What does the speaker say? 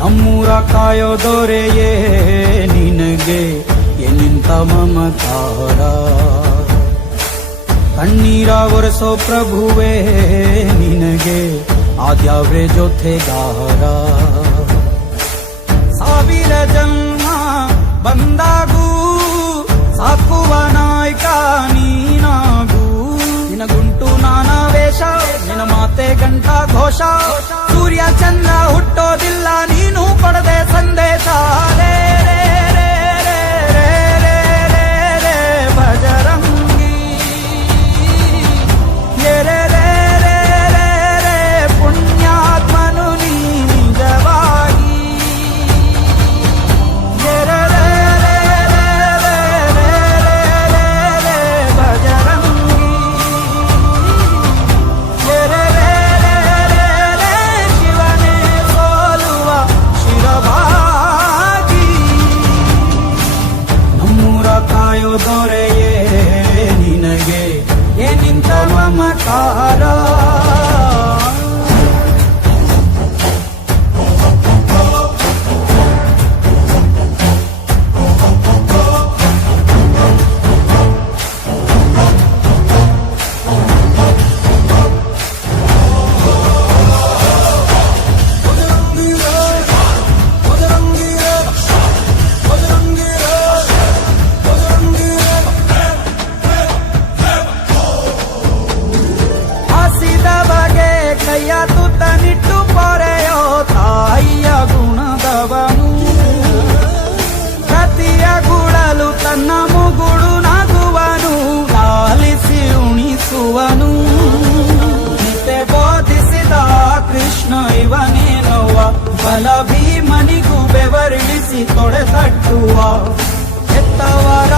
ನಮ್ಮೂರ ಕಾಯೋ ದೊರೆಯೇ ನಿನಗೆ ಎನ್ನಿಂತ ಮಮಕಾರ, ಕಣ್ಣೀರ ಒರೆಸೋ ಪ್ರಭುವೇ ನಿನಗೆ ಆದ್ಯಾವ್ರೆ ಜೊತೆಗಾರ. ಸಾವಿರ ಜನ್ಮ ಬಂದಾಗೂ ಸಾಕುವ ನಾಯಕ ನೀನಾಗೂ, ನಿನಗುಂಟು ನಾನಾ ವೇಷ ನಿನ ಮಾತೆ ಗಂಟ ಘೋಷ, ಸೂರ್ಯ ಚಂದ್ರ ಹುಟ್ಟೋದಿಲ್ಲ ನೀನು ಕೊಡದೆ ಸಂದೇಶ. ರೇ ರೇ ರೇ ರೇ ರೇ ರೇ ರೇ ಭಜರಂಗಿ, ರೇ ರೇ ರೇ ರೇ ರೇ ಪುಣ್ಯಾತ್ಮನು ನೀ ನಿಜವಾಗಿ. ರೇ ರೇ ರೇ ರೇ ರೇ ರೇ ರೇ ರೇ ಭಜರಂಗಿ, ರೇ ರೇ ರೇ ರೇ ರೇ ಶಿವನೇ ಸೋಲುವ ಶಿರಭಾಗಿ. ನಮ್ಮೂರ ಕಾಯೋ ದೊರೆಯೇ ನಿನಗೆ ಏನಿಂತ ಮಮಕಾರ. ಹಸಿದ ಬಗೆ ಕೈಯ ತುತ್ತನಿಟ್ಟು ಪೊರೆಯೋ ತಾಯಿಯ ಗುಣದವನು, ಪ್ರತಿಯ ಗುಳಲು ತನ್ನ ಮುಗುಳು ನಗುವನು, ಲಾಲಿಸಿ ಉಣಿಸುವನು. ನಿತೆ ಬೋಧಿಸಿದ ಕೃಷ್ಣ ಇವನೇನೋವ, ಬಲ ಭೀಮನಿಗೂ ಬೆವರಿಳಿಸಿ ತೊಡೆ ತಟ್ಟುವ. ಹೆತ್ತವರ